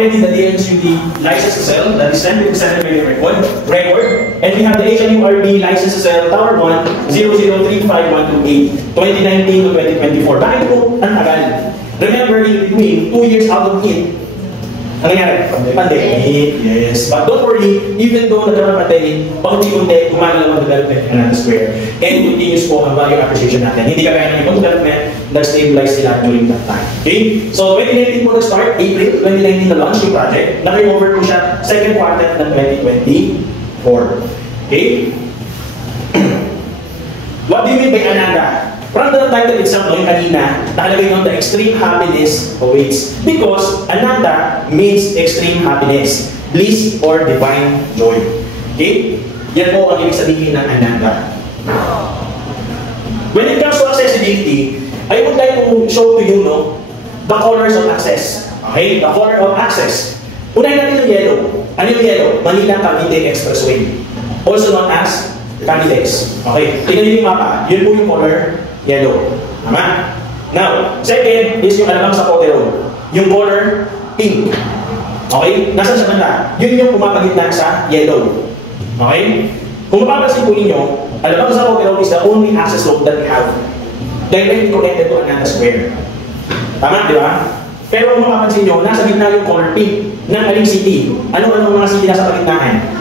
The DNSUD license to sell, that is 10% record, and we have the HMURB license to sell, Tower 1, 0035128, 2019 to 2024. Bakit po ang tagal? Remember, in between, 2 years out of it, ano nangyari? Pandemic, yes. But don't worry, even though nagkaroon pandemic, paunti-unti, gumagalaw ang development ng Ananda Square. And continuous po ang value appreciation natin. Hindi kagaya ng ibang development, nag-stabilize sila during that time. Okay? So, 2019 po nag-start, April 2019 na launch yung project. Na-recover po siya second quarter ng 2024. Okay? What do you mean by Ananda? From the title itself, yung kanina, nakalagay yung the extreme happiness awaits. Because Ananda means extreme happiness, bliss, or divine joy. Okay? Yan po ang ibig sabihin ng Ananda. When it comes to accessibility, I would like to show to you the colors of access. Okay? The color of access. Unahin natin yung yellow. Ano yung yellow? Manila Cavite Expressway. Also known as Cavitex. Okay? Tingnan niyo yung mapa. Yun po yung color yellow. Tama? Now, second is yung alamang sa Pote Road. Yung color pink. Okay? Nasaan sa banda? Yun yung pumapagitna sa yellow. Okay? Kung mapapansin po ninyo, alamang sa Pote Road is the only access road that we have directly connected to Ananda Square. Tama, di ba? Pero kung mapapansin nyo, nasa gitna yung color pink ng aling city. Ano-ano mga city nasa pagitnaan?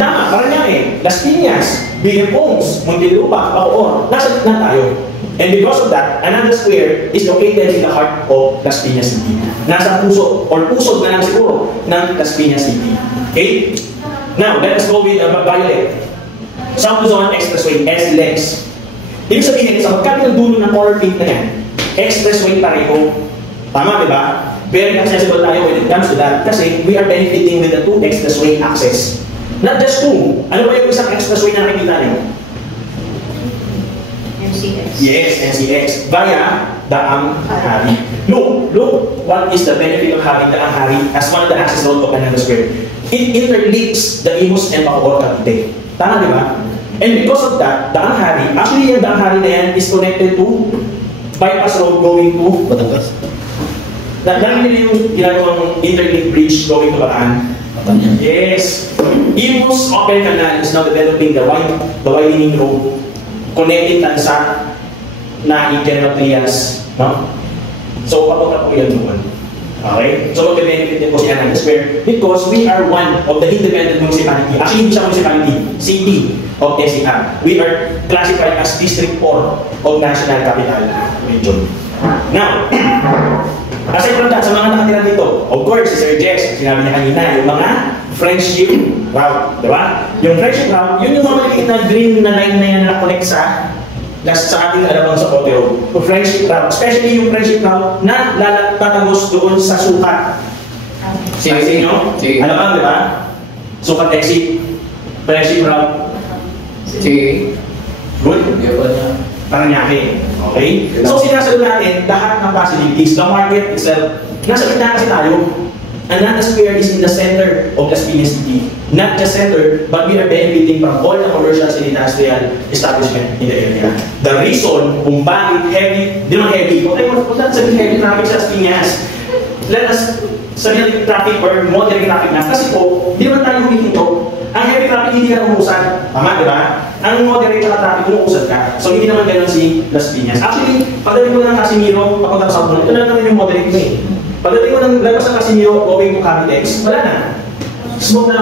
Tama, Parañaque, Las Piñas, Big Pongs, Muntinlupa, Bacoor, nasa gitna tayo. And because of that, Ananda Square is located in the heart of Las Piñas City. Nasa puso, or pusod na lang siguro, ng Las Piñas City. Okay? Now, let us go with violet. South Luzon Expressway, SLEX. Ibig sabihin, sa magkabilang dulo ng color pink na yan, expressway pareho. Tama, di ba? Very accessible tayo when it comes to that kasi we are benefiting with the 2 expressway access. Not just 2. Ano ba yung isang expressway na nakikita niyo? NCX. Yes, NCX. Via Daang Hari. Look, what is the benefit of having Daang Hari as one of the access road of Ananda Square? It interlinks the Imus and Bacoor Cavite. Tama, di ba? And because of that, Daang Hari, actually yung Daang Hari na yan is connected to bypass road going to Batangas. Dahil nila yung ginagawang interlink bridge going to Bataan. Yes. Imus Open Canal is now developing the widening road connecting Tansa na in General Trias. No? So, papunta po yan doon. Okay? So, mag-benefit din po si Ananda Square because we are one of the independent municipality. Actually, hindi siya municipality. City of SCR. We are classified as District 4 of National Capital Region. Now, aside from that, sa mga nakatira dito, of course, si Sir Jess, sinabi niya kanina, yung mga friendship route, di ba? Yung friendship route, yun yung mga maliit na green na line na yan na connect sa ating alamang sa Pote Road. Yung friendship route, especially yung friendship route na tatagos doon sa sukat. Sige nyo? Alamang, di ba? Sukat exit, friendship route. Sige. Good? Parañaque. Okay? So, sinasabi natin, lahat ng facilities, the market itself, nasa gitna kasi tayo. Ananda Square is in the center of Las Piñas City. Not just center, but we are benefiting from all the commercial and industrial establishment in the area. The reason kung bakit heavy, di naman heavy, kung tayo sabihin heavy traffic sa Las Piñas, let us sabihin traffic or moderate traffic na. Kasi po, di naman tayo humihinto. Ang heavy traffic hindi ka umuusad. Tama, di ba? Ang moderate na traffic, umuusad ka. So, hindi naman ganun si Las Piñas. Actually, pagdating mo ng Casimiro, papunta sa South, ito na naman yung moderate mo eh. Pagdating mo ng labas ng Casimiro, going to Cavitex, wala na. Smooth na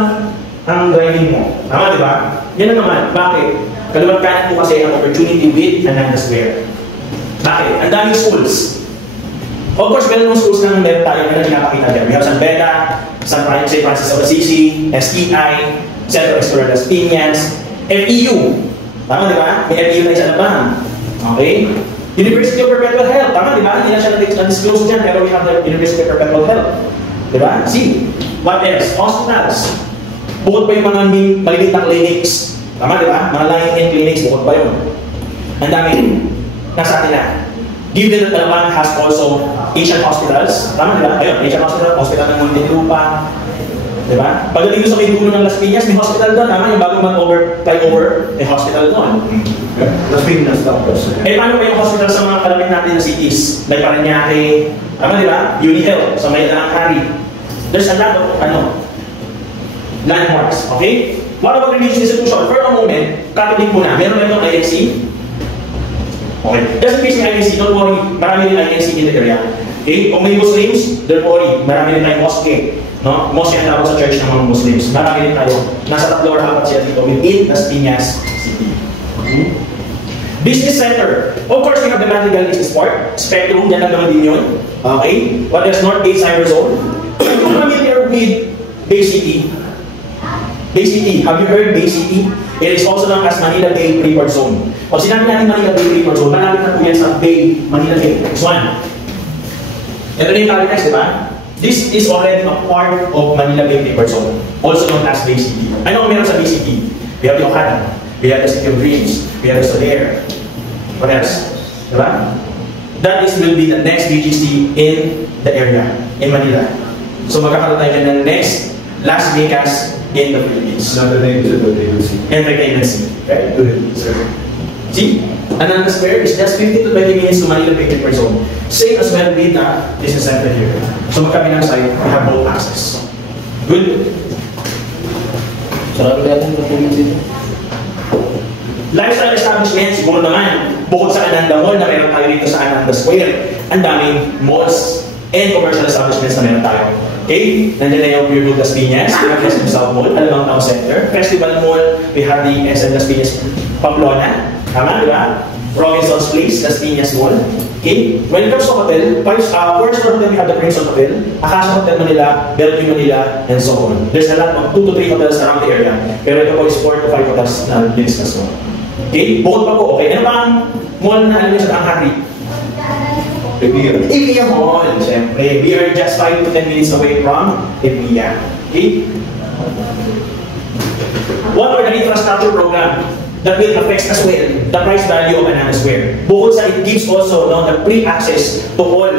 ang driving mo. Tama, di ba? Yan na naman. Bakit? Kaluwag kanan po kasi ang opportunity with Ananda Square. Bakit? Ang daming schools. Of course, meron ng schools na meron tayo na pinapakita dyan. We have San Beda, San Francis of Assisi, STI, Centro Explorer Las Piñas, FEU. Tama, di ba? May FEU na isa na ba? Okay? University of Perpetual Health. Tama, di ba? Hindi na siya na-disclose dyan, pero we have the University of Perpetual Health. Di ba? See? What else? Hospitals. Bukod pa yung mga maliliit na clinics. Tama, di ba? Mga lying-in clinics, bukod pa yun. Ang dami. Nasa atin na. Given that Talapan has also Asian hospitals. Tama, di ba? Ayun, Asian hospital, hospital ng Muntinlupa. Diba? Pagdating doon sa may dulo ng Las Piñas, may hospital doon. Tama yung bago mag-flyover, may hospital doon. Las Piñas tapos. Eh, paano pa yung hospital sa mga kalapit natin na cities? May Parañaque, tama di ba? UniHealth, sa may Daang Hari. There's a lot of, landmarks, okay? What about religious institution? For a moment, Catholic muna. Meron na itong INC. Okay. Just in case may INC, don't worry. Marami rin INC in the area. Okay? Kung may Muslims, don't worry. Marami rin tayong mosque. No? Mosque ang tawag sa church ng mga Muslims. Marami rin tayo. Nasa 3 or 4 siya dito within Las Piñas City. Business center. Of course, we have the Madrigal Business Park. Spectrum, yan lang naman din yun. Okay? What is Northgate Cyber Zone? Kung familiar with Bay City, Bay City, have you heard Bay City? It is also known as Manila Bay Freeport Zone. Pag sinabi natin Manila Bay Freeport Zone, malapit na po yan sa Bay, Manila Bay. Next one. Ito na yung Calinex, di ba? This is already a part of Manila Bay Freeport Zone, also known as Bay City. Ano ang meron sa Bay City? We have the Okada, we have the City of Dreams, we have the Soler. What else? Di ba? That will be the next BGC in the area, in Manila. So magkakaroon tayo ng next Las Vegas in the Philippines. Another name is Entertainment City. Entertainment City. Right? Good. See? Ananda Square is just 15 to 20 minutes to Manila Bay Freeport Zone. Same as well with the business center here. So magkabilang side, we have both access. Good? Sarado natin performance dito. Lifestyle establishment, siguro naman, bukod sa Ananda Mall na meron tayo dito sa Ananda Square, ang daming malls and commercial establishments na meron tayo. Okay? Nandiyan na yung Pure Gold Las Piñas, we have SM South Mall, Alabang Town Center, Festival Mall, we have the SM Las Piñas Pamplona, tama, di ba? Robinson's Place, Las Piñas Mall. Okay? When it comes to hotel, first hotel we have the Princeton Hotel, Acacia Hotel Manila, Bellevue Manila, and so on. There's a lot of 2 to 3 hotels around the area, pero ito po is 4 to 5 hotels na diniscuss mo. Okay? Bukod pa po, okay? Ano ba ang mall na alam niyo sa Tanghari? Evia Mall, siyempre. We are just 5 to 10 minutes away from Evia. Okay? What are the infrastructure program that will affect as well the price value of Ananda Square? Bukod sa it gives also the free access to all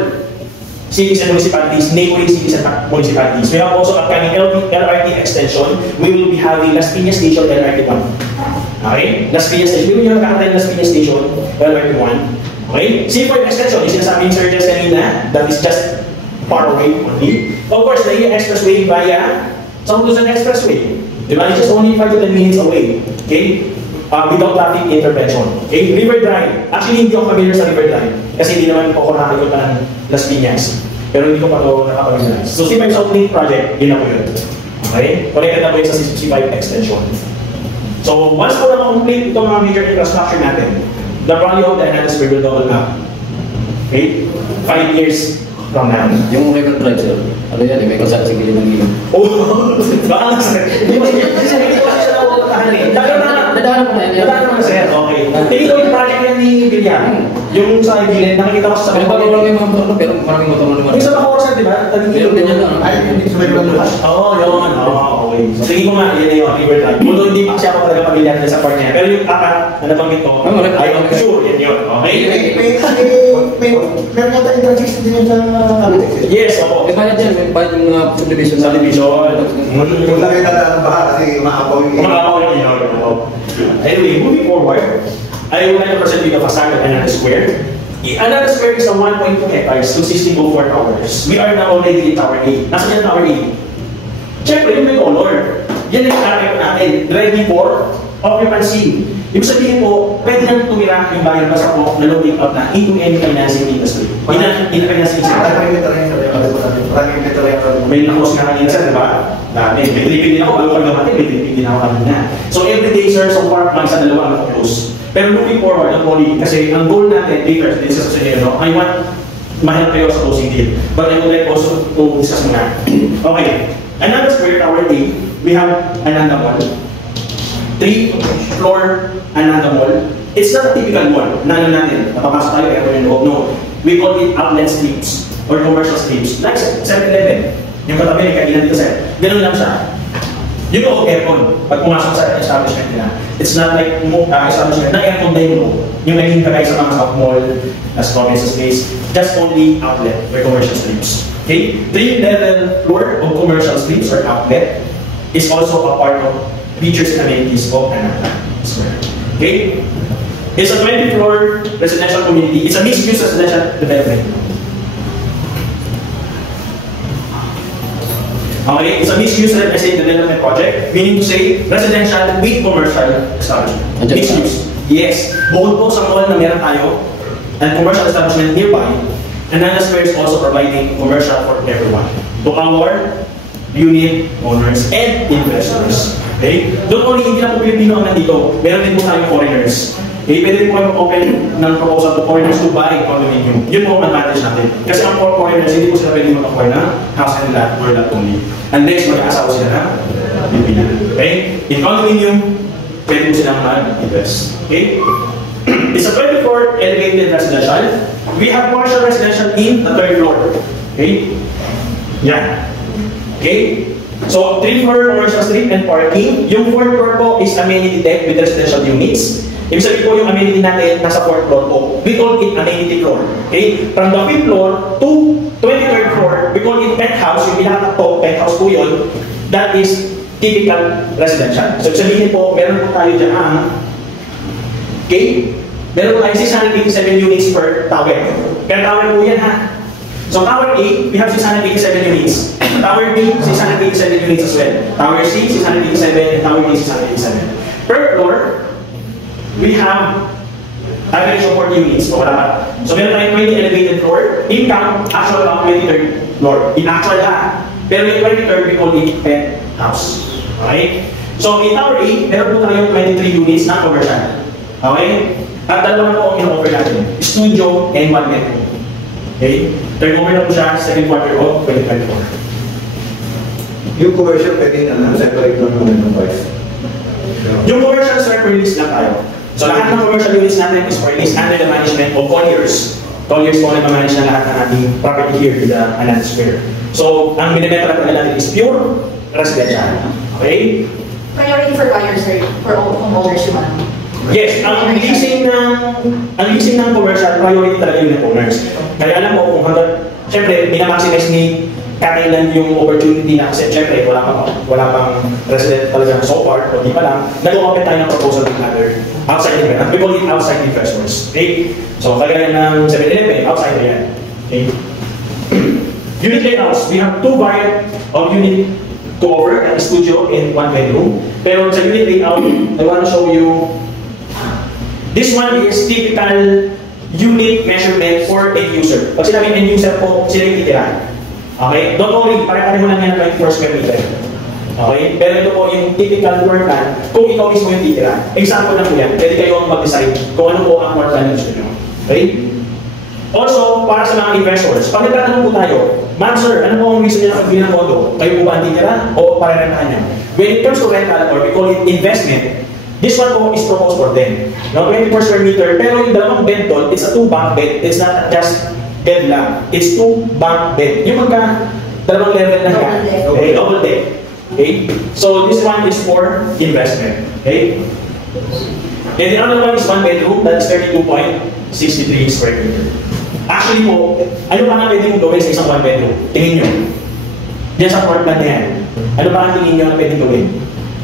cities and municipalities, neighboring cities and municipalities. We have also upcoming LRT extension. We will be having Las Piñas Station LRT 1. Okay? Las Piñas Station. We will have Las Piñas Station LRT 1. Okay? Seaport extension, yung sinasabi yung Sir Jess kanina, that is just far away only. Of course, the expressway via San Luzon Expressway. Diba? It's just only 5 to 10 minutes away. Okay? Without traffic intervention. Okay? River Drive. Actually, hindi ako familiar sa River Drive. Kasi hindi naman po ako nakakita ng Las Piñas. Pero hindi ko pa ito nakapag-realize. So, C5 South Link Project, yun ako yun. Okay? Connected na po yun sa C5 extension. So, once po na-complete itong mga major infrastructure natin, the value of the Ananda Square will double up. Okay? 5 years from now. Yung River Drive, sir. Ano yan, may kasal sa gilid ng gilid. Oh! Baka lang, sir. Hindi ko siya napupuntahan eh. Nadaan mo na yan. Nadaan naman, sir. Okay. Tingin ko yung project yan ni Villan. Yung sa gilid, nakikita ko sa Pero bago lang yung mga motor, pero maraming motor naman. Yung sa Bacoor, di ba? Pero ganyan lang. Ay, hindi sa may lumas. Oo, yun. Okay. So, tingin ko nga, yan na yun, River Drive. Although hindi pa siya ako talaga pamilyar sa part niya. Pero yung apat na nabanggit ko, I'm sure yan yun. Okay? Meron yata yung transition din sa Yes, oo. May bayad yan, may bayad yung mga subdivision. Kung lang kayo dadaan ng baha kasi maapaw yung Anyway, moving forward, I would like to present you the facade of Ananda Square. Ananda Square is a 1.2 hectares consisting of 4 towers. We are now already in Tower A. Nasaan yan Tower A? Siyempre, yung may color. Yan ang i-archive natin. Ready for occupancy. Ibig sabihin po, pwede nang tumira yung bayan basta po na loading out na into any financing industry. In a financing industry. May nakos nga kanina sir, di ba? Dati, may tripin din ako, bago pag namatay, may tripin din ako kanina. So every day sir, so far, magsa dalawa ang close. Pero moving forward, ang poly, kasi ang goal natin, later, din sa susunod, I want mahirap kayo sa closing deal. But I would like also to discuss muna. Okay, Ananda Square, Tower A, we have Ananda Mall. 3-floor Ananda Mall. It's not a typical mall. Na ano natin, napapasok tayo, aircon yung loob. No. We call it outlet streets or commercial streets. Like 7-Eleven. Yung katabi, may kainan dito sir. Ganun lang siya. Yung loob aircon, pag pumasok sa establishment nila. It's not like establishment na aircon na yung loob. Yung naging kagay sa mga mall, as province space, just only outlet or commercial streets. Okay? 3-level floor of commercial streets or outlet is also a part of features and amenities of Ananda Square. Okay? It's a 20-floor residential community. It's a mixed-use residential development. Okay, it's a mixed-use real estate development project, meaning to say, residential with commercial establishment. Mixed use. Yes, bukod po sa mall na meron tayo, and commercial establishment nearby, Ananda Square is also providing commercial for everyone. To our unit owners and investors. Okay? Don't only hindi lang po Pilipino ang nandito, meron din po tayong foreigners. Okay? Pwede po kayo open ng proposal to foreigners to buy condominium. Yun po ang advantage natin. Kasi ang foreigners, hindi po sila pwede mag-acquire na house and lot or lot only. Unless mag-aasawa sila na Pilipina. Okay? In condominium, pwede po silang mag-invest. Okay? It's a 24 elevated residential. We have partial residential in the 3rd floor. Okay? Yan. Okay? So, 3 floor commercial street and parking. Yung 4th floor po is amenity deck with residential units. Ibig sabihin po yung amenity natin nasa 4th floor po. We call it amenity floor. Okay? From the 5th floor to 23rd floor, we call it penthouse. Yung pinaka-top penthouse po yun. That is typical residential. So, ibig sabihin po, meron po tayo dyan okay? Meron po tayo 687 units per tower. Per tower po yan ha. So Tower A, we have 687 units. Tower B, 687 units as well. Tower C, 687, and Tower D, 687. Per floor, we have average of 40 units. So, wala pa. So meron tayong 20 elevated floor. In count, actual count, 23rd floor. In actual ha. Pero yung 23rd, we call it penthouse. Okay? So in Tower A, meron po tayong 23 units na commercial. Okay? At dalawa na po ang in-offer natin. Studio and 1 bedroom. Okay? Turnover na po siya sa 2nd quarter of 2024. Yung commercial pwede na separate lang ng price. Yung commercial, sir, per lease lang tayo. So lahat ng commercial units natin is per lease under the management of Colliers. Colliers po nag-manage na lahat ng ating property here in the Ananda Square. So, ang binibenta lang natin is pure residential. Okay? Priority for buyers, sir, for homeowners yung ano. Yes, ang leasing ng commercial, priority talaga yung owners. Kaya alam mo kung hanggang, syempre, minamaximize ni kailan yung opportunity na kasi syempre, wala pang resident talaga so far, o di pa lang, nag-open tayo ng proposal with other outside investors. We call it outside investors. Okay? So, kagaya ng 7-Eleven, outside na yan. Okay? Unit layouts, we have 2 variant of unit to offer, a studio and 1 bedroom. Pero sa unit layout, I want to show you. This one is typical unit measurement for end user. Pag sinabing end user po, sila yung titirahan. Okay? Don't worry, pare-pareho lang yan ng 24 square meter. Okay? Pero ito po yung typical floor plan kung ikaw mismo yung titirahan. Example lang po yan. Pwede kayo ang mag-decide kung ano po ang floor plan ng gusto nyo. Okay? Also, para sa mga investors, pag nagtatanong po tayo, ma'am sir, ano po ang reason niya pagbili ng kondo? Kayo po ba ang titira o parerentahan niya? When it comes to rental or we call it investment, this one po is proposed for them. No, 24 square meter, pero yung dalawang bed doon, it's a 2-bunk bed. It's not just bed lang. It's 2-bunk bed. Yung magka dalawang level na yan. Okay, double deck. Okay? So this one is for investment. Okay? And the other one is 1 bedroom, that's 32.63 square meter. Actually po, ano pa nga pwede mong gawin sa isang 1 bedroom? Tingin nyo. Diyan sa floor plan na yan. Ano pa ang tingin nyo na pwede gawin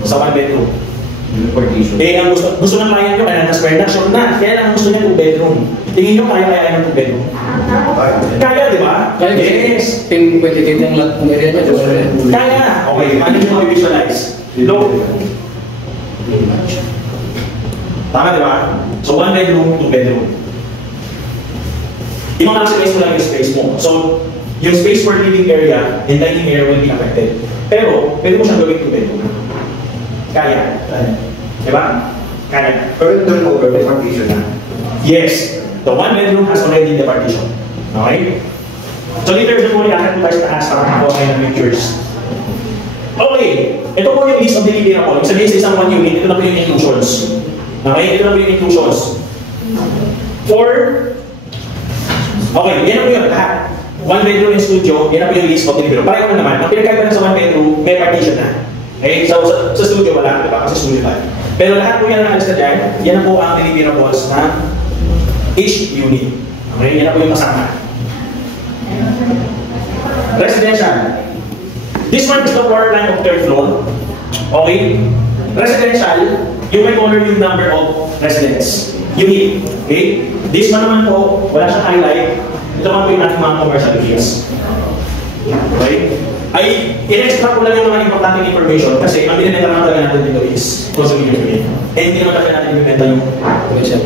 sa 1 bedroom? Eh, ang gusto ng client nyo, kaya na square na, sure na. Kaya lang ang gusto niya 2 bedroom. Tingin nyo, kaya ng 2 bedroom. Kaya, di ba? Kaya, yes. Pwede kayo ng area niya. Kaya. Okay, paano nyo visualize? Low. Tama, di ba? So, 1 bedroom, 2 bedroom. I-maximize mo lang yung space mo. So, yung space for living area and dining area will be affected. Pero, pwede mo siyang gawin 2 bedroom. Kaya. Diba? Kaya. Pero yung turnover, may partition na. Yes. The 1 bedroom has already the partition. Okay? So later, the morning, akit po tayo sa taas para makakuha kayo ng pictures. Okay. Ito po yung list of deliverable. Ibig sabihin sa isang 1 unit, ito na po yung inclusions. Okay? Ito na po yung inclusions. Okay, yan na po yung lahat. 1 bedroom and studio, yan na po yung list of deliverable. Pareho na naman. Ang pinagkaiba sa 1 bedroom, may partition na. Okay, so sa studio wala, diba? Kasi studio tayo. Pero lahat po yan na alis na dyan, yan na po ang deliverables na each unit. Okay, yan na po yung kasama. Residential. This one is the floor plan of 3rd floor. Okay? Residential, you may color yung number of residents. Unit. Okay? This one naman po, wala siyang highlight. Ito man po yung ating mga commercial units. Okay? ay in-extract ko lang yung mga importante information kasi ang binibenta naman talaga natin dito is condominium unit. Eh hindi naman talaga natin binibenta yung commercial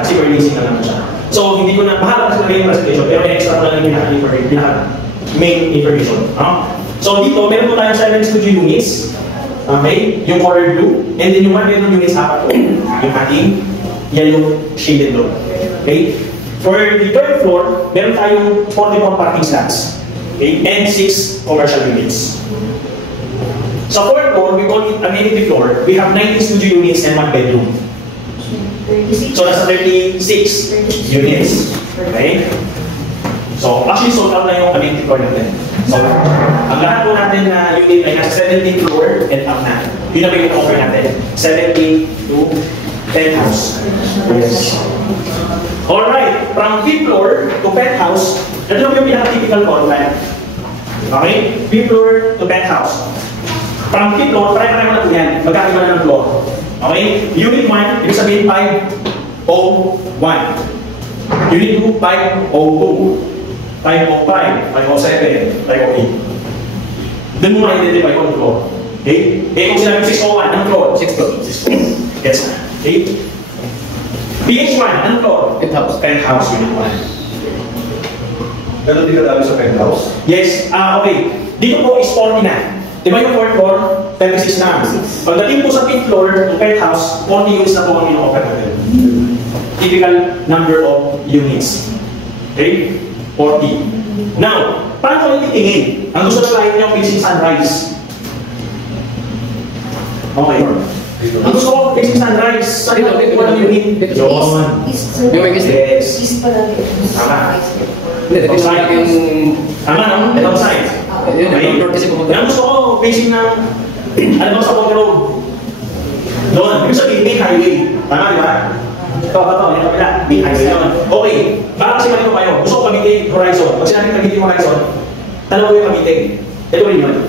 kasi per leasing na naman siya. So hindi ko na, mahaba kasi talaga yung presentation pero in-extract ko lang yung main information. So dito, meron po tayong 7 studio units. Okay? Yung color blue. And then yung 1 bedroom units, 4 po. Yung ating yellow shaded blue. Okay? For the third floor, meron tayong 44 parking slots. Okay? And 6 commercial units. Sa fourth floor, we call it amenity floor. We have 19 studio units and 1 bedroom. 36. So nasa 36 units. Okay? So actually sold out na yung amenity floor natin. So, ang lahat po natin na unit ay nasa 17th floor and up na. Yun ang yung offer natin. 17 to 10 house. Yes. Alright, from 5th floor to penthouse, ito lang yung pinaka-typical floor plan. Okay? 5th floor to penthouse. From 5th floor, pare-pareho na po yan. Magkakaiba na ng floor. Okay? Unit 1, ibig sabihin 501. Unit 2, 502. 505, 507, 508. Doon mo ma-identify kung floor. Okay? Eh kung sinabi 601, anong floor? 6 Yes. Okay? PH1, anong floor? Penthouse. Penthouse, unit 1. Ganun din kadami sa penthouse. Yes, okay. Dito po is 40 na. Di ba yung 4th floor? 36 na. Pagdating po sa 5th floor, yung penthouse, 40 units na po ang in-offer natin. Typical number of units. Okay? 40. Now, paano ko titingin? Ang gusto na client niyo facing sunrise. Okay. Ang gusto ko facing sunrise. Saan Dito, ko walang unit? Yun. Yung may gusto. Yes. East pala. Tama. Hindi, dito sa akin yung... Tama, no? Ito side. Yun, yung floor kasi pumunta. Ang gusto ko facing ng... Ano ba sa Ponte Road? Doon. Ibig sabihin, main highway. Tama, di ba? Ito, yung kapila. Main highway naman. Okay. Baka kasi ganito kayo. Gusto ko Cavite Horizon. Pag sinabi Cavite Horizon, tanaw ko yung Cavite. Ito rin yun.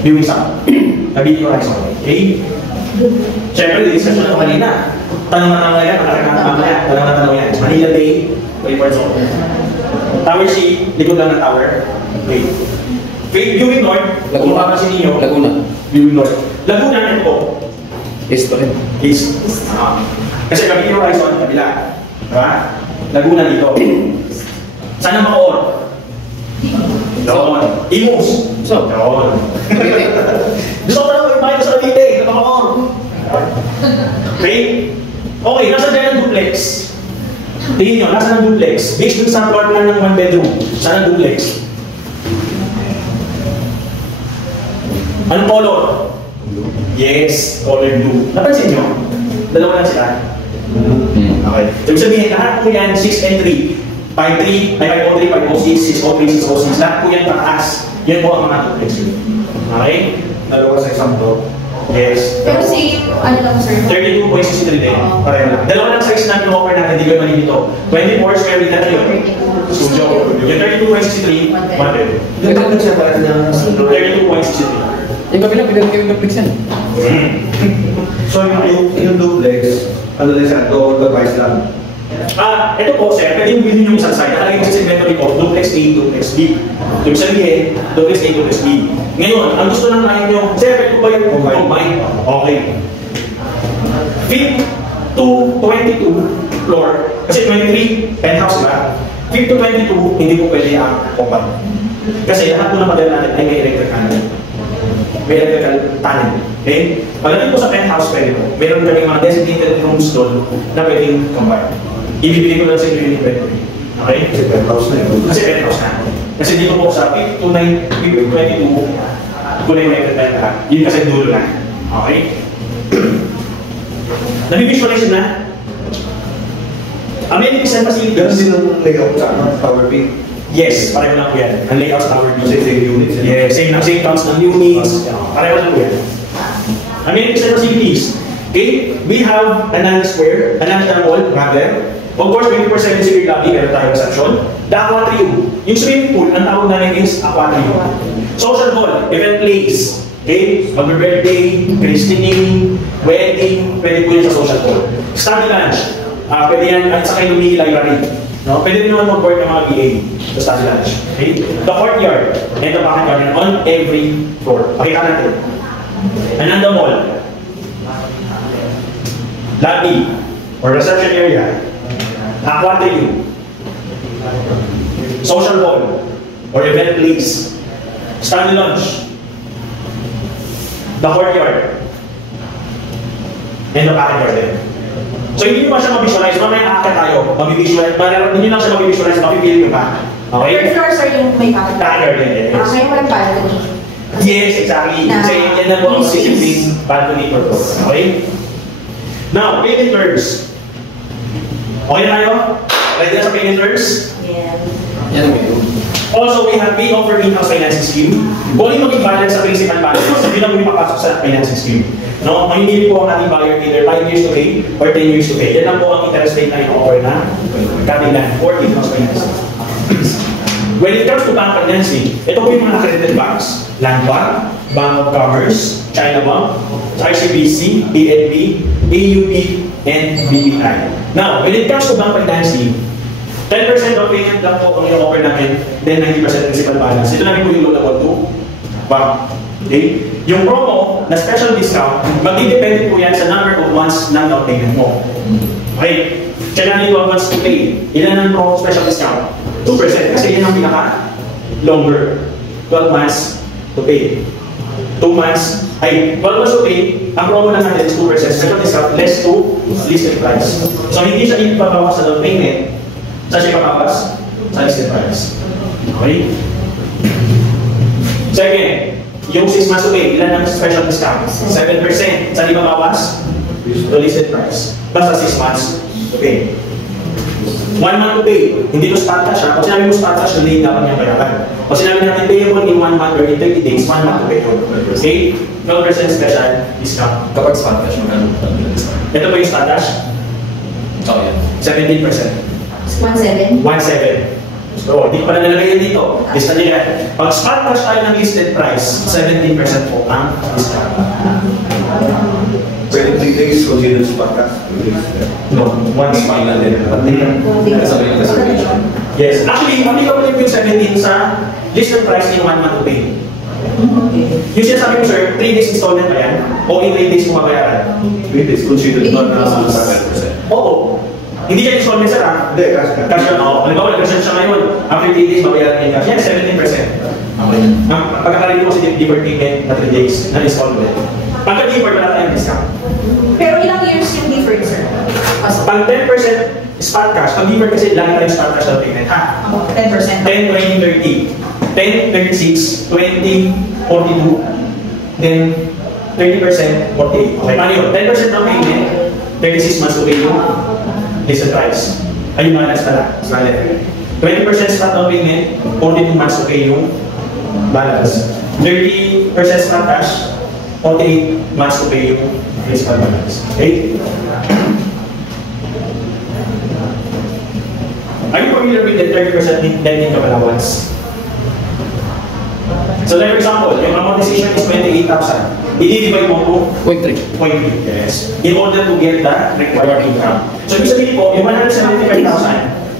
Viewing sa Cavite Horizon. Okay? Siyempre, di-discuss na ito kanina. Tanong na tanong yan, tanong na tanong yan. Manila Bay, Report Zone. Tower C, likod lang ng tower. Okay. Viewing North, kung mapapansin ninyo, Laguna. Viewing North. Laguna na ito. East pa rin. East. Kasi Cavite Horizon, kabila. Diba? Laguna dito. Saan ang Bacoor? Doon. Imus. So, Doon. Gusto ko lang ibahin sa Cavite, sa Bacoor. Okay? Okay, nasa dyan ang duplex. Tingin nyo, nasa ang duplex. Based dun sa floor plan ng 1 bedroom. Saan ang duplex? Anong color? Yes, color blue. Napansin nyo? Dalawa lang sila. Okay. Ibig sabihin, lahat po yan, 6 and 3. 5-3, 503, 506, 603, 606. Lahat po yan pataas. Yan po ang mga duplex. Okay? Dalawa sa isang floor. Yes. Pero si, ano lang sir? 32.63 din. Pareho lang. Dalawa lang size na offer natin, di ko malilito. 24 square meter na yun. Studio. Yung 32.63, 100. Nagtapos siya pala na... 32.63. yung kabila, pinag yung duplex yan. So yung duplex, ano na siya, door the price lang. Ito po, sir, pwede yung bilhin yung isang side. Nakalagay sa segmento report, duplex A, duplex B. Ibig sabihin, duplex A, duplex B. Ngayon, ang gusto ng client nyo, sir, pwede ko ba yung combine? Okay. 5th to 22 floor, kasi 23, penthouse ba? 5th to 22, hindi po pwede ang combine. Kasi lahat po ng model natin ay may electric panel. May electrical panel. Okay? Pagdating po sa penthouse, pwede po. Meron kami mga designated rooms doon na pwedeng combine. Ibibigay ko lang sa inyo yung inventory. Okay? Kasi penthouse na yun. Kasi penthouse na. Kasi dito po sa 5 to 9, 22, kulay may electrical na. Yun kasi dulo na. Okay? Nabivisualize na? Amenities and Ganun facilities. din ang layout sa Tower B. Yes, pareho lang po yan. Ang layout sa Tower B. Same units. Yeah, same counts ng units. Pareho lang po yan. Amenities and facilities. Okay, we have Anand Square, Anand Mall, rather. Of course, 24/7 security lobby, meron tayong reception. The aquatrium. Yung swimming pool, ang tawag namin is aquatrium. Social hall, event place. Okay, mag-birthday, christening, wedding, pwede po yun sa social hall. Study lunch, pwede yan at sa kayo mini library. No? Pwede rin naman mag-work ng mga BA sa study lunch. Okay? The courtyard and the pocket garden on every floor. Pakita natin. Another mall. Lobby or reception area. Aquatorium. Social hall or event place. Study lunch. The courtyard. And the pocket garden. So hindi nyo pa siya mabisualize, mamaya nakakita tayo, mabivisualize, hindi nyo lang siya mabivisualize, mapipili nyo pa. Okay? Third floor, sir, yung may pocket. Pocket garden, yes. Ngayon walang balcony. Yes, exactly. Kasi yan na po ang sisiping balcony purpose. Okay? Now, payment terms. Okay na tayo? Ready na sa payment terms? Yeah. Yan ang ngayon. Also, we offer in-house financing scheme. Kung ano mag-balance sa principal balance, hindi na po ipapasok sa financing scheme. No? Ang hindi po ang ating buyer either 5 years to pay or 10 years to pay. Yan lang po ang interest rate na in-offer na katilan for in-house financing. When it comes to bank financing, ito po yung mga accredited banks. Land Bank, Bank of Commerce, China Bank, ICBC, PNB, AUB, and BPI. Now, when it comes to bank financing, 10% of payment lang po ang i-offer namin, then 90% principal balance. Ito namin po yung loadable to bank. Okay? Yung promo na special discount, magdidepende po yan sa number of months na down payment mo. Okay? Kailangan 12 months to pay. Ilan ang promo special discount? 2% kasi yan ang pinaka-longer. 12 months to pay. 2 months, 12 months to pay, ang promo na natin is 2%. Special discount, less to listed price. So hindi siya ipabawas sa down payment. Saan siya ipabawas? Sa listed price. Okay? Second, yung 6 months to pay, ilan ang special discount? 7%. Saan ipabawas? To listed price. Basta 6 months to pay. 1 month to pay, hindi to start cash ha. Pag sinabi mo start cash, late dapat niya bayaran. Pag sinabi natin payable in 1 month or in 30 days, 1 month to pay. Okay? 12% special discount. Kapag spot cash, magkano? Ito po yung start cash? Oo, yan. 17%. 1.7. 1.7. So, hindi ko pa na nalagay yan dito. Lista niya yan. Pag spot cash tayo ng listed price, 17% po ang discount. Pwede 3 days considered spot cash. No, 1 spot na din. Yes. Actually, applicable yung 17 sa listed price in 1 month to pay. Yung sinasabi ko, sir, 3 days installment ba yan? O in 3 days mo mabayaran? 3 days considered ba na 7%? Oo. Hindi siya installment, sir, ha? Hindi, cash ka. Cash yun, oo. Halimbawa, nag-research siya ngayon. After 3 days, mabayaran niya yung cash. Yan, 17%. Okay. Ang pagkakalit mo kasi deferred payment na 3 days na installment. Pagka-deferred, wala tayong discount. Pero ilang years yung deferred, sir? Pag 10% spot cash, pag deferred kasi lagi tayong spot cash na payment, ha? 10%. 10, 20, 30. 10, 36, 20, 42, then 30%, 48. Okay, paano yun? 10% ng payment, 36 months to pay yung listed price. Ayun balance na lang. 20% spot down payment, 42 months to pay yung balance. 30% spot cash, 48 months to pay yung principal balance. Okay? Are you familiar with the 30% net income allowance? So, like for example, yung amortization is 28,000. I-divide mo to 0.3. 0.3. Yes. In order to get the required income. So, ibig sabihin po, yung 175,000,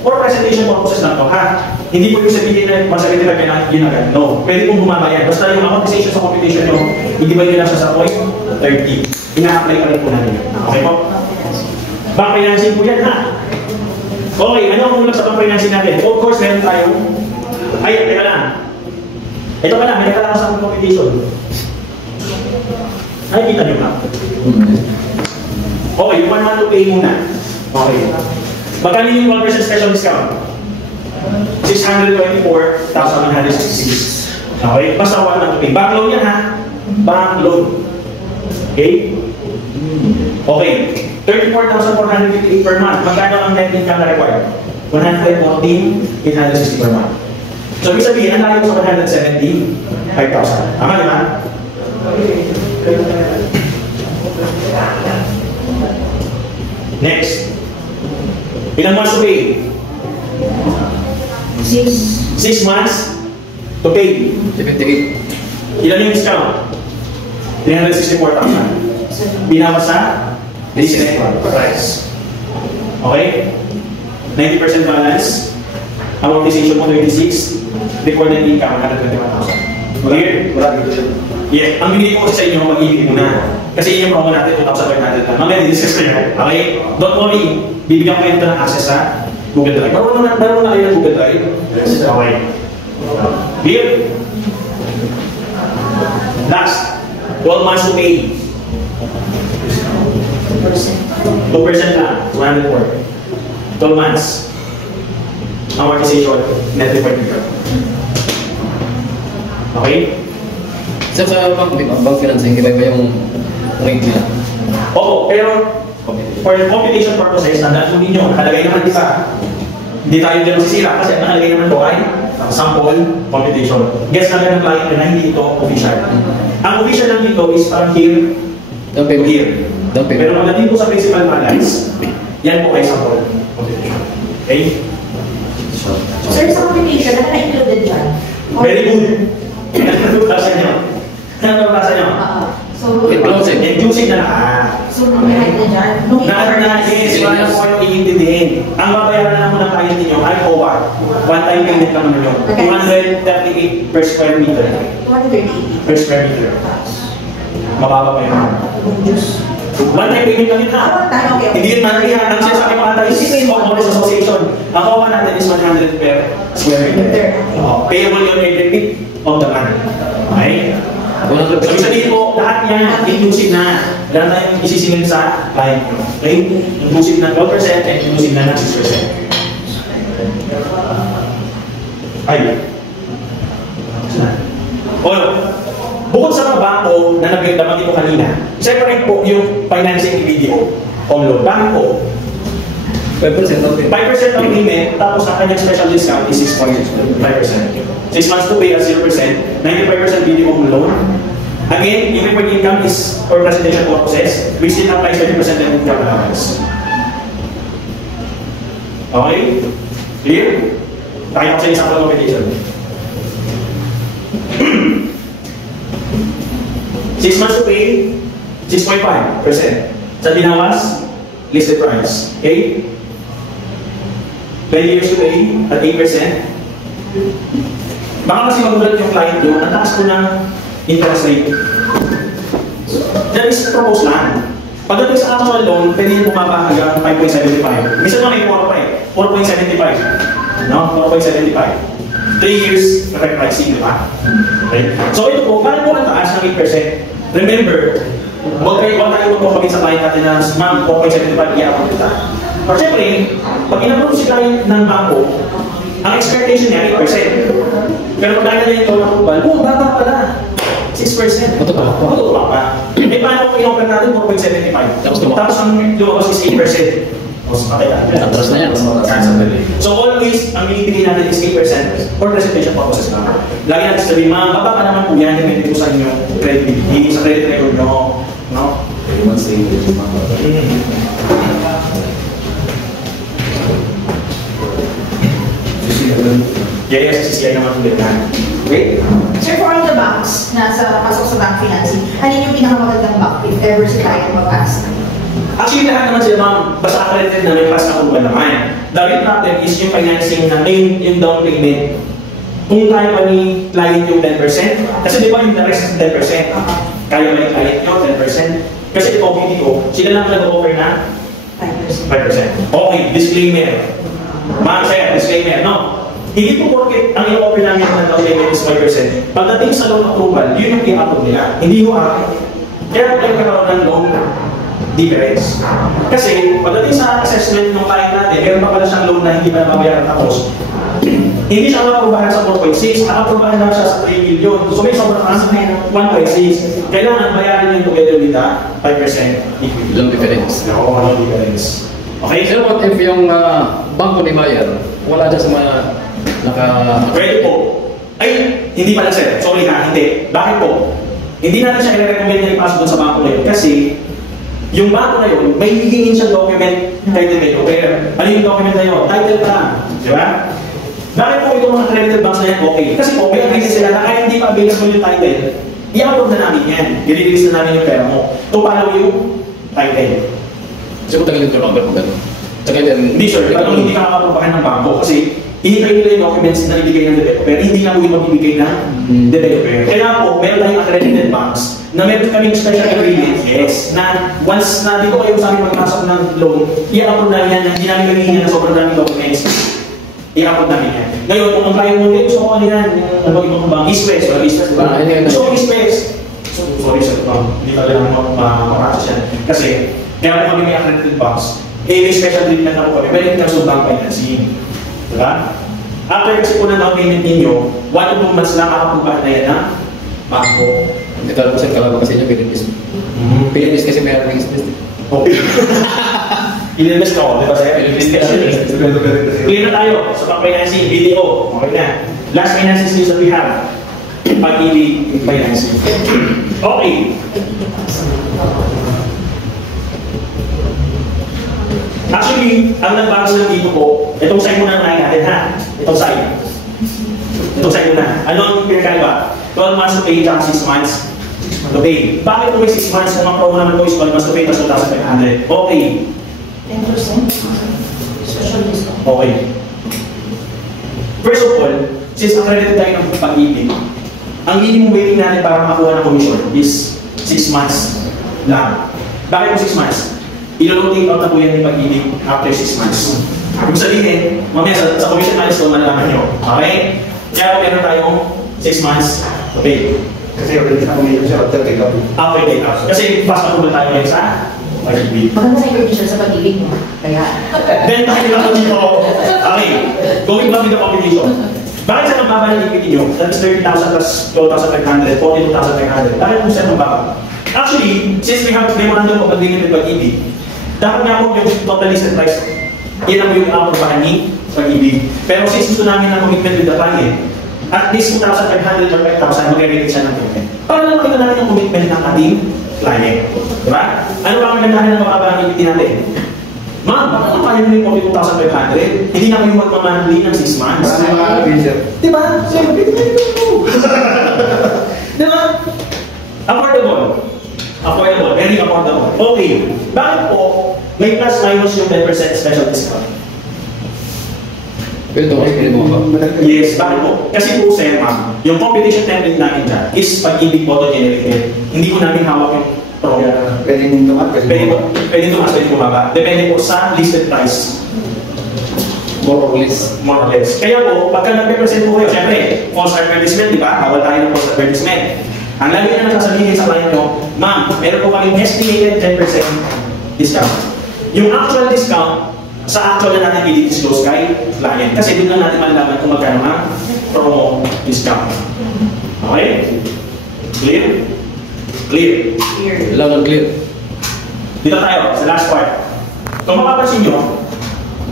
for presentation purposes lang to, ha? Hindi po yung sabihin na 175 ka yun agad. No. Pwede pong bumaba yan. Basta yung amortization sa computation nyo, i-divide nyo lang siya sa 0.30. Ina-apply ka rin po natin. Okay po? Bank financing po yan, ha? Okay, ano ang ulang sa bank financing natin? Of course, meron tayong... Ay, teka lang. Ito pala, may nakalakas sa computation. Nakikita nyo ba? Okay, yung 1 month to pay muna. Okay. Magkano yung 1% special discount? 624,166. Okay, basta 1 month to pay. Bank loan yan, ha? Bank loan. Okay? Okay. 34,458 per month. Magkano ang net income na required? 114,860 per month. So, ibig sabihin, ang layo sa 175,000. Tama, di ba? Next. Ilang months to pay? 6 months to pay. 78. Ilan yung discount? 364,000. Binawas sa listed price. Okay? 90% balance. Amortization mo 26. Before the income, 121,000. Clear? Wala dito siya. Yeah, ang binigay ko kasi sa inyo, mag-ibig muna. Kasi yun yung promo natin, 2,500 lang. Mamaya, discuss na yan. Okay? Don't worry, bibigyan ko kayo ito ng access sa Google Drive. Marunong na kayo ng Google Drive? Yes. Okay. Clear? Last, 12 months to pay. 2% lang, 104. 12 months. Amortization, net report income. Okay? Sa bank financing, iba yung rate nila. Oo, pero for computation purposes, tandaan po ninyo, nakalagay naman di ba? Hindi tayo dyan masisira kasi nakalagay naman po ay sample computation. Guess na ng client na hindi ito official. Ang official lang dito is parang here Down to payment. here. Down payment. Pero pagdating po sa principal balance, yan po ay sample computation. Okay? Sir, sa computation, ano na-included dyan? Very good. Ano klasa nyo? Ano klasa nyo? So, Inclusive. Inclusive na lahat. so numeric na dyan? Yes, wala po kayong iintindihin. Ang babayaran na naman ng client ninyo ay OWAR. One-time payment lang naman yun. 238 per square meter. 238. Per square meter. Mababa pa yun. One-time payment lang yun ha. Okay. Hindi yun monthly ha. Ang sinasabi ko ata is Homeowners Association. Ang OWAR natin is 100 per square meter. Payable yun every week of the month. Okay? So, ibig sabihin po, lahat yan, inclusive na. Wala tayong isisingil sa client nyo. Okay? Inclusive na 12% and inclusive na 6%. Ay. O, bukod sa mga bangko na nagdaman ko kanina, separate po yung financing video. Home loan. Bangko, 5% down payment. 5% ang payment, tapos ang kanyang special discount is 6.5%. 6 months to pay at 0%, 95% video home loan. Again, yung required income is for presentation purposes, which still applies 30% and income allowance. Okay? Clear? Tayo ko sa isang competition. 6 months to pay, 6.5%. Sa binawas, listed price. Okay? 20 years to pay at 8%. Baka kasi magulat yung client nyo, ang taas po ng interest rate. That is proposed lang. Pagdating sa actual loan, pwede yung bumaba hanggang 5.75. Minsan pa may 4 pa eh. 4.75. No? 4.75. 3 years, correct pricing, di ba? Okay? So ito po, parang po ang taas ng 8%. Remember, huwag tayo magpapagin sa client natin na, ma'am, 4.75, i-approve kita. Or syempre, pag in-approve si client ng bangko, ang expectation niya 8%. Pero pag nakita niya yung loan approval, baba pala. 6%. Matutuwa pa. Eh, paano kung i-offer natin 4.75? Tapos ang lumabas is 8%. Okay, Atras na yan. So always, ang binibigay natin is 8% for presentation purposes naman. Lagi natin sabihin, baba pa naman po yan, depende po sa inyo credibility, sa credit record nyo. No? Yes, CCI naman ulit na. Okay? Sir, for all the banks na pasok sa bank financing, alin yung pinakamagandang bank if ever si client mag-ask? Actually, lahat naman sila ma'am, basta accredited na may class approval naman. The real problem is yung financing na yung down payment. Kung kaya pa ni client yung 10%, kasi di ba yung the rest is 10%? Kaya ba ni client yung 10%? Kasi ito, video, sila lang nag-offer na 5%. Okay, disclaimer. Ma'am, sir, disclaimer, no? Hindi po porket ang i-offer namin ng down payment is 5%. Pagdating sa loan approval, yun yung i-approve nila, hindi yung akin. Kaya po tayo karoon ng loan difference. Kasi pagdating sa assessment ng client natin, meron pa pala siyang loan na hindi pa nababayaran tapos. Hindi siya mapaprubahan sa 4.6, nakaprubahan lang siya sa 3 million. So may sobrang answer na 1.6. Kailangan bayaran niyo together with the 5% equity. Long difference. Oo, walang difference. Okay? So what if yung bangko ni Mayer, wala dyan sa mga Pwede po. Ay, hindi pala sir. Sorry ha, hindi. Bakit po? Hindi natin siya i-recommend na ipasok doon sa bangko na yun. Kasi, yung bangko na yun, may hihingin siyang document title rate. Okay, ano yung document na yun? Title pa lang. Di ba? Bakit po itong mga accredited banks na yan? Okay. Kasi po, may agree sila na kahit hindi pa available yung title, i-upload na namin yan. I-release na namin yung pera mo. To follow yung title. Kasi kung tagalin ko number mo gano'n. Tsaka yun, Hindi sir, parang hindi ka makapagpakan ng bangko kasi hinihintay nila yung documents na ibigay ng developer, hindi na po yung magbibigay ng developer. Kaya po, meron tayong accredited banks na meron kaming special agreement, yes, na once na dito kayo sa amin magpasok ng loan, i-upload namin yan, hindi namin magiging na sobrang daming documents. I-upload namin yan. Ngayon, kung ang client mo, gusto ko ano yan, ano ibang bang East-West, wala East-West, diba? Gusto ko East-West. Sorry sir, hindi talaga ma-process yan. Kasi, kaya po kami may accredited banks, may special treatment na po kami, when it comes to bank financing. Diba? After kasi po ng down payment ninyo, 1 to 2 months lang makapubahan na yan na bangko. Hindi talaga po sir, kalaba kasi nyo, Philippines. Philippines kasi meron ng business. Okay. Ininvest ako, di ba sir? Clear na tayo sa pang-financing, video. Okay na. Last financing skills that we have. Pag-ibig financing. Okay. Actually, ang nagbago lang dito po, itong side muna ang natin ha. Itong side. Itong side muna. Ano ang pinakaiba? 12 months to pay, tsaka 6 months to pay. Bakit kung may 6 months, kung ang promo naman po is 12 months to pay, plus 2,500? Okay. 10%? Special discount. Okay. First of all, since accredited tayo ng pag-ibig, ang minimum waiting natin para makakuha ng commission is 6 months lang. Bakit po 6 months? Ilo-loading out na po yan yung pag-ibig after 6 months. Kung sabihin, mamaya sa commission milestone, malalaman nyo. Okay? Kaya meron tayong 6 months to pay. Kasi already na commission siya after take-up. After take-up. Kasi fast na po tayo ngayon sa pag-ibig. Maganda sa information sa pag-ibig mo. Kaya, Then tayo lang dito. Okay. Going back to the competition. Bakit sa mababa ng equity nyo? That is 30,000 plus 12,500, 42,500. Bakit kung saan mababa? Actually, since we have memorandum of agreement with pag-ibig, dapat nga po yung total listed price, yan ang yung aprobahan ni pag-ibig. Pero since gusto namin ng commitment with the client, at least 2,500 or 5,000, mag-rate siya ng payment. Para lang makita natin yung commitment ng ating client. Diba? Ano ba ang gandahan ng mababa ng equity natin? Ma'am, bakit ang kaya nyo yung 2,500? Hindi na kayo magmamonthly ng 6 months. Marami mga reason. Diba? So, diba? Affordable. Affordable. Very affordable. Okay. Bakit po may plus minus yung 10% special discount? Pero ito kasi pwede mo ba? Yes, bakit po? Kasi po, sir, ma'am, yung competition template namin dyan is pag-ibig auto-generated. Hindi ko namin hawak yung promo. Pwedeng tumat, Pwede tumaas, pwede bumaba. Depende po sa listed price. More or less. More or less. Kaya po, pagka nag-represent po kayo, syempre, false advertisement, di ba? Bawal tayo ng false advertisement. Ang lagi na nagsasabihin sa client nyo, ma'am, meron po kaming estimated 10% discount. Yung actual discount, sa actual na natin i-disclose kay client. Kasi doon lang natin malalaman kung magkano ang promo discount. Okay? Clear? Clear. clear. Loud and clear. Dito tayo, sa last part. Kung mapapansin nyo,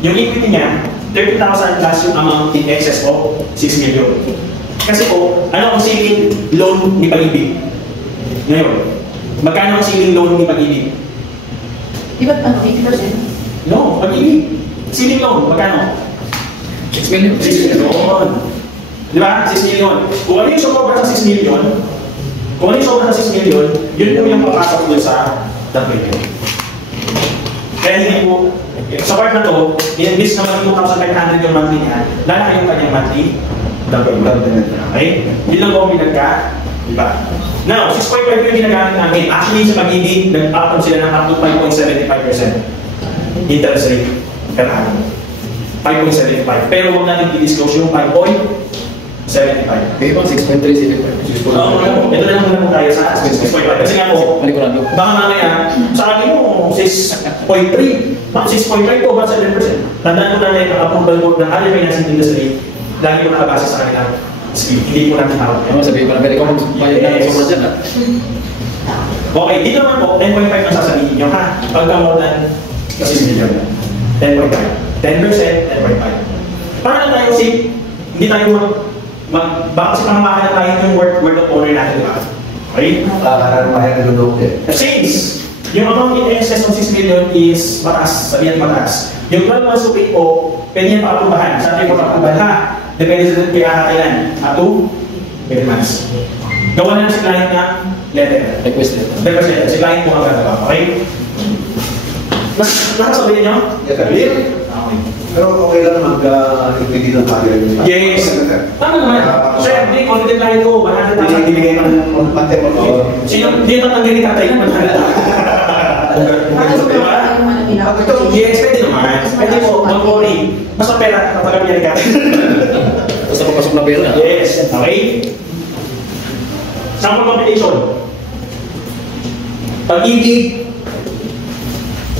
yung equity niya, 30,000 plus yung amount in excess of 6 million. Kasi po, ano ang ceiling loan ni Pag-ibig? Ngayon, magkano ang ceiling loan ni Pag-ibig? Di ba, 80%? No, Pag-ibig. Ceiling loan, magkano? 6 million. 6 million. Di ba? 6 million. Kung ano yung sobra sa 6 million, kung ano yung sobra sa 6 million, yun po yung papasok doon sa down payment. Kaya hindi po, sa part na to, in-invest naman 2,500 yung monthly niya, lalaki yung kanyang monthly down payment. Okay? Yun lang po ang pinagka, diba? Now, 6.5 yung ginagamit namin. Actually, sa Pag-ibig, nag-up sila ng up to 5.75% interest rate per annum. 5.75. Pero huwag natin i-disclose yung 5.75. Okay, pang 6.375. Ito na lang muna po tayo sa 6.5. Kasi nga po, Maligurado. baka mamaya, sa akin mo, 6.3. Bakit 6.5 po, ba 7%? Tandaan mo na yung approval mo ng other financing industry, lagi mo nakabasa sa kanilang scheme. Hindi po natin hawak. Ano sabihin pa na pwede ko magpapayag na Yes. sobrang dyan ha? Okay, dito naman po, 10.5 ang sasabihin nyo, ha? Pagka more than 6 million. 10.5. 10%, 10.5. Para lang tayo safe, hindi tayo baka kasi pangamakan na tayo yung word of owner natin, di ba? Okay? Kakaroon mahal na lulok eh. Since yung amount in excess of 6 million is mataas, sabihan mataas. Yung 12 months to pay po, pwede yan pa-aprobahan. Sa atin po pa-aprobahan, ha? Depende sa kaya kailan. Up to 3 months. Gawa na si client na letter. Request letter. Request letter. Si client po ang gagawa. Okay? Nakasabihin nyo? Yes, sir. Okay. Pero okay lang mag-ipindi ng pagkain. Yes. Tama naman. Sir, hindi, content tayo ko. 100,000 Ibigay ng pante mo. Sino, hindi naman tanggalin tatay na 100,000. Yes, pwede naman. Pwede mo, don't worry. Basta pera, kapag kami yan ka. Basta papasok na pera. Yes, okay. Sample competition. Pag-ibig,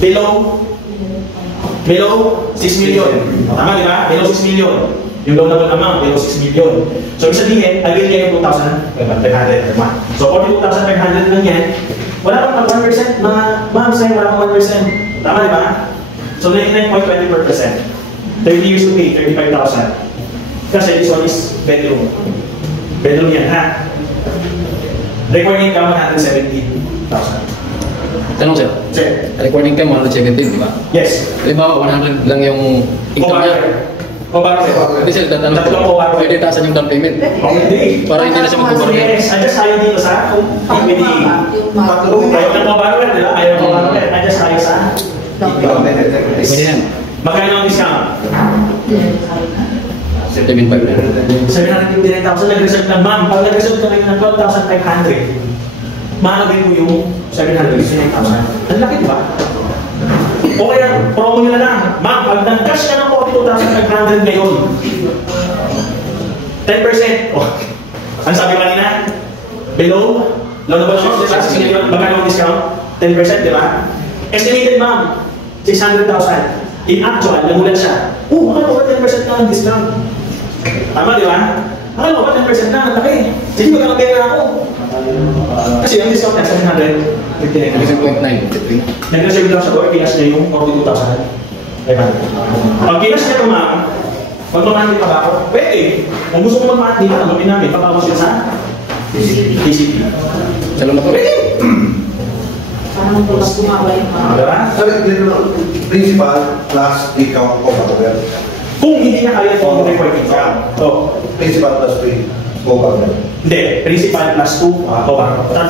below 6 million. Tama, di ba? Below 6 million. Yung loanable amount, below 6 million. So, ibig sabihin, again niya yung 2,500 per month. So, 42,500 lang yan. Wala pang 1%, ma'am, sa'yo, wala pang 1%. Tama, di ba? So, 99.24%. 30 years to pay, 35,000. Kasi this one is bedroom. Bedroom yan, ha? Record income natin 17,000. Tanong sir, Sir. recording time 117, di ba? Yes. Halimbawa, 100 lang yung income niya. Cobar. Hindi sir, tatanong Tatlong ko, cobar. pwede taasan yung down payment. Hindi. Para hindi na siya mag-cobar. Yes, adjust tayo dito sa EPD. Ayaw ng cobar, di ba? Ayaw ng cobar. Adjust tayo sa Pwede yan. magkano ang discount? 7.5 na. 759,000 nag-reserve lang, ma'am. Pag nag-reserve ka ngayon ng 12,500, mahalagay mo yung 759,000. Ang laki, di ba? O kaya, promo nyo na lang. Ma'am, pag nag-cash ka ng 42,500 ngayon, 10%. Oh. Ano sabi kanina? Below? Loanable amount, di ba? 6 million. Magkano ang discount? 10%, di ba? Estimated, ma'am, 600,000. In actual, nagulat siya. Akala ko 10% na ang discount. Tama, di ba? Akala ko 10% na, ang laki. Sige, magkakapera ako. Kasi ang discount niya, 759. 7.9. Nag-reserve lang siya doon, kinas niya yung 42,000. Pag kinas niya ito, ma'am, magmamahal pa ba ako? Pwede. Kung gusto mo magmahal, di na tanggapin namin. Papawas yun sa PCP. Salamat po. Pwede. Parang bukas gumawa yung mga. Diba? Sabi, principal plus ikaw o cover. Kung hindi niya kaya itong record income. So, Principal plus free cover. hindi. Principal plus 2,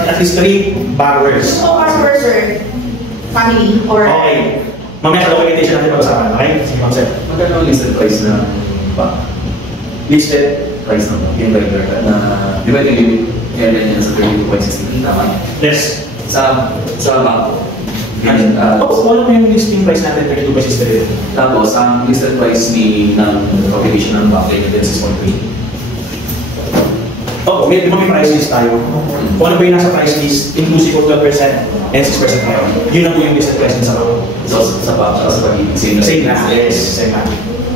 at least 3 borrowers. So, as per sir, family or... Okay. Mamaya documentation natin pag-usapan. Okay? Sige, ma'am, sir. Magkano ang listed price na ba? Listed. Price na yung regular na di ba yung limit area niya sa 32.60 tama? Yes. Sa bank. Wala mo yung listing price natin, 32 basis period. Tapos ang listed price ng calculation ng bank ay 6.3. Oo, may price list tayo. Kung ano ba yung nasa price list, inclusive of 12% and 6% tayo. Yun ang po yung listed price sa bank. So sa bank at sa pag-ibig Same na. Yes, same na.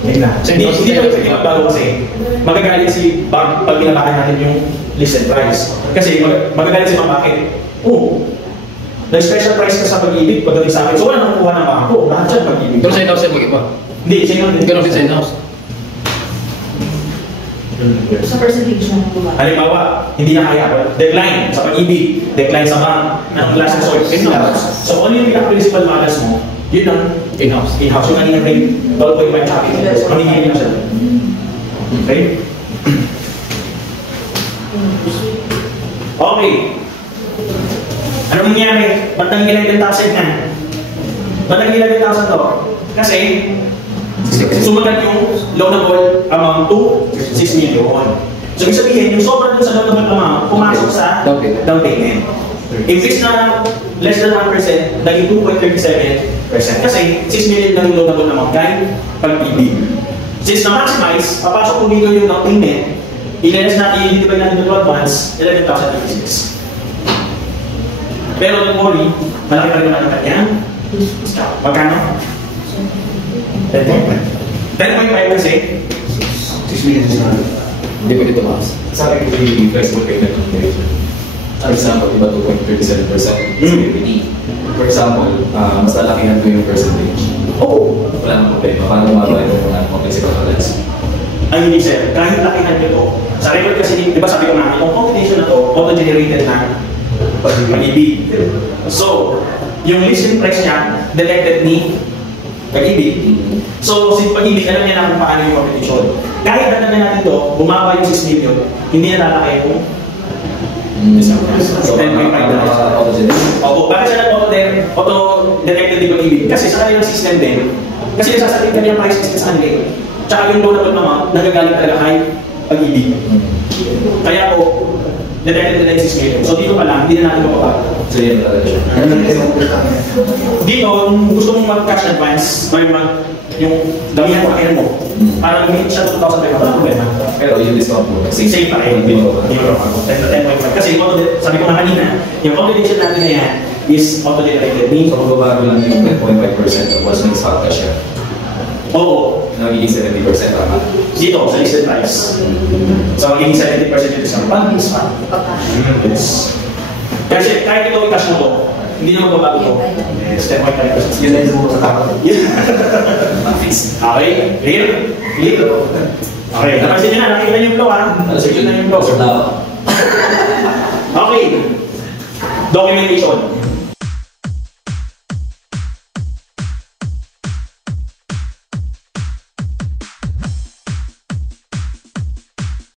Same na. So, hindi ko bago kasi magagalit si bank pag binabakan natin yung listed price. Kasi magagalit si bank bakit? Nag-special price ka sa pag-ibig pagdating sa akin. So, wala nang kuha ng bangko. Lahat siya pag-ibig. Pero sa in-house sir, mag-iba. Hindi, siya yun. Ganun din sa in-house. Sa percentage na gumawa. Halimbawa, hindi na kaya. Decline sa pag-ibig, decline sa bank, anong last resort, in-house. So, ano yung pinaka-principal magas mo? Yun ang In-house. in-house. Yung kanina rate, 12.5 capital. Manigilin na siya. Okay? Okay. Ano nangyari? Ba't nang 11,000 na? Ba't nang 11,000 to? Kasi, sumunod yung loanable amount to 6 million. So, ibig sabihin, yung sobra dun sa loanable amount, pumasok sa down payment. If it's na less than 1%, naging 2.37%. Kasi 6 million lang yung loanable amount kahit pag-ibig. Since na-maximize, papasok po dito yung down payment, i-less natin, i-divide natin yung 12 months, 11,086. Pero don't worry, malaki pa rin naman ang kanyang discount. Magkano? 10.5 kasi 6 million na. Hindi ko dito maas. Sabi ko yung flexible payment calculation. For example, iba 2.37% is PPT. For example, mas lalakihan ko yung percentage. Oo. Wala nang problema. Paano mababa yung mga complex balance? Ay, hindi sir. Kahit lakihan nyo to. Sa record kasi, di ba sabi ko nga, itong computation na to, auto-generated na pag-ibig. So, yung listing price niya, detected ni pag-ibig. So, si pag-ibig, alam niya na kung paano yung computation. Kahit datan na natin to, bumaba yung 6 million, hindi na lalaki yung So, 10.5 na. auto-generate. Opo, bakit siya auto-directed din pag-ibig? Kasi sa kanilang system din, kasi nasasabihin ka niyang price is sa kanila. Tsaka yung load naman naman, nagagaling talaga kay pag-ibig. Kaya po, directed nila yung system. So dito pa lang, hindi na natin mapapag. So, yan talaga siya. Dito, kung gusto mong mag-cash advance, may yung gamihan mo, kaya mo, para gamihin siya 2,500, wala problema. Pero yung discount mo, Same pa rin. Hindi mo ba? 10.5. Kasi sabi ko nga kanina, yung obligation natin na yan is auto-generated. Means, So, magbabago lang yung 10.5% once nag-stock ka siya. oo, Nagiging 70% tama. dito sa listed price. So, magiging 70% yung discount. Paano yung discount? Yes. Kasi kahit ito i-cash mo to, hindi na magbabago to. Yes, 10.5%. Yun na yung muna takot. Fix. Okay, clear? Clear? Okay, napansin nyo na, nakikita niyo yung flow ha? Nakikita niyo yung flow. Sir, na Okay. Documentation.